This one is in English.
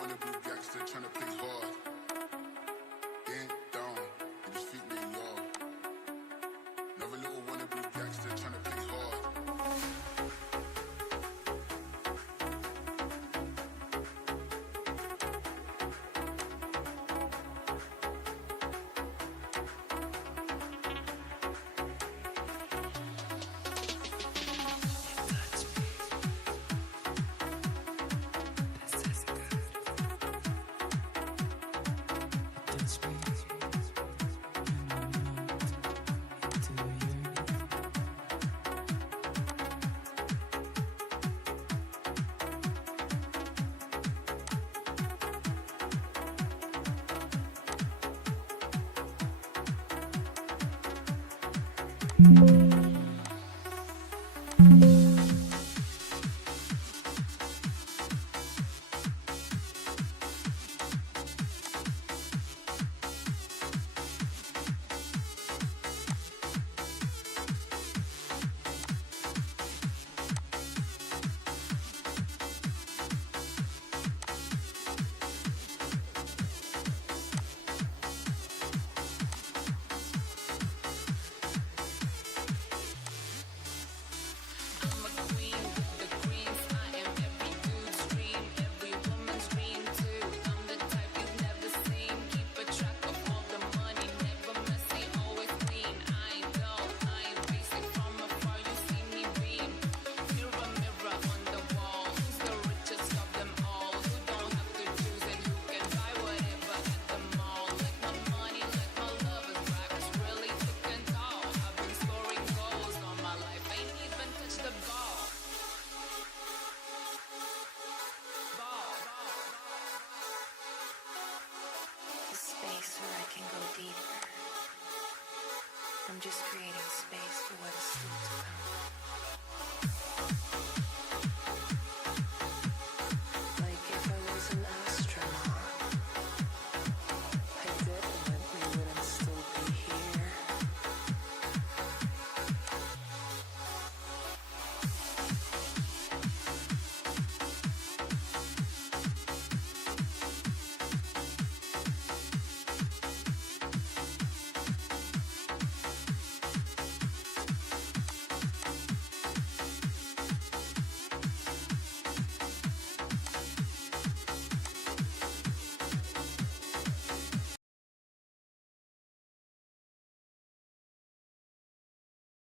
wannabe gangster tryna play hard. Ain't down, you just feet me yard. Another little wannabe gangster tryna play hard. Where I can go deeper. I'm just creating space for what is still to come.